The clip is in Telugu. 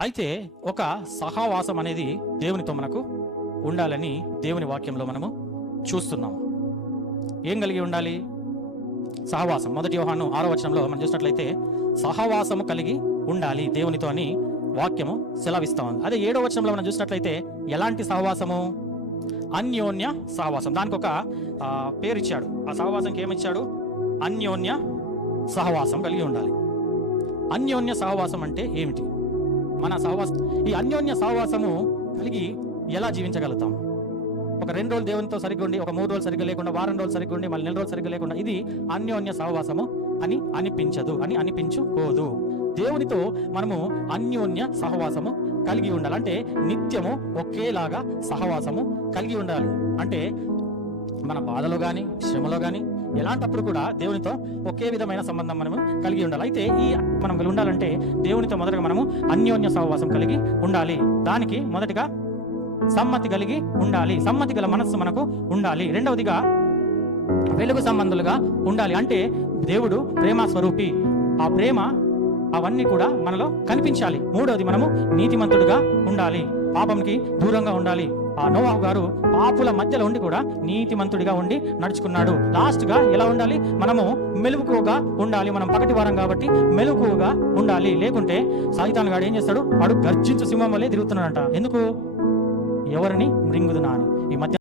అయితే ఒక సహవాసం అనేది దేవునితో మనకు ఉండాలని దేవుని వాక్యంలో మనము చూస్తున్నాం. ఏం కలిగి ఉండాలి? సహవాసం. మొదటి యోహాను ఆరో వచనంలో మనం చూసినట్లయితే సహవాసము కలిగి ఉండాలి దేవునితో అని వాక్యము సెలవిస్తా ఉంది. అదే ఏడో వచనంలో మనం చూసినట్లయితే ఎలాంటి సహవాసము? అన్యోన్య సహవాసం. దానికి ఒక పేరు ఇచ్చాడు ఆ సహవాసంకి ఏమిచ్చాడు? అన్యోన్య సహవాసం కలిగి ఉండాలి. అన్యోన్య సహవాసం అంటే ఏమిటి? మన సహవాసం ఈ అన్యోన్య సహవాసము కలిగి ఎలా జీవించగలుగుతాం? ఒక రెండు రోజులు దేవునితో సరిగ్గా ఉండి ఒక మూడు రోజులు సరిగ్గా లేకుండా వారం రోజులు సరిగ్గా ఉండి మళ్ళీ నెల రోజులు సరిగ్గా లేకుండా ఇది అన్యోన్య సహవాసము అని అనిపించదు అని అనిపించుకోదు. దేవునితో మనము అన్యోన్య సహవాసము కలిగి ఉండాలి. అంటే నిత్యము ఒకేలాగా సహవాసము కలిగి ఉండాలి. అంటే మన బాధలో కానీ శ్రమలో కానీ ఎలాంటప్పుడు కూడా దేవునితో ఒకే విధమైన సంబంధం మనము కలిగి ఉండాలి. అయితే ఈ మనం ఉండాలంటే దేవునితో మొదటగా మనము అన్యోన్య సహవాసం కలిగి ఉండాలి. దానికి మొదటిగా సమ్మతి కలిగి ఉండాలి. సమ్మతి గల మనస్సు మనకు ఉండాలి. రెండవదిగా వెలుగు సంబంధులుగా ఉండాలి. అంటే దేవుడు ప్రేమ స్వరూపి. ఆ ప్రేమ అవన్నీ కూడా మనలో కనిపించాలి. మూడవది మనము నీతిమంతుడుగా ఉండాలి. పాపంకి దూరంగా ఉండాలి. ఆ నోవాహు గారు పాపుల మధ్యలో ఉండి కూడా నీతిమంతుడిగా ఉండి నడుచుకున్నాడు. లాస్ట్గా ఎలా ఉండాలి? మనము మెలుకుగా ఉండాలి. మనం పగటి వారం కాబట్టి మెలుకుగా ఉండాలి. లేకుంటే సాయితాన్ గాడు ఏం చేస్తాడు? వాడు గర్జించు సింహం వల్లే తిరుగుతున్నాడంట. ఎందుకు? ఎవరిని? మృంగుదునా అని ఈ మధ్య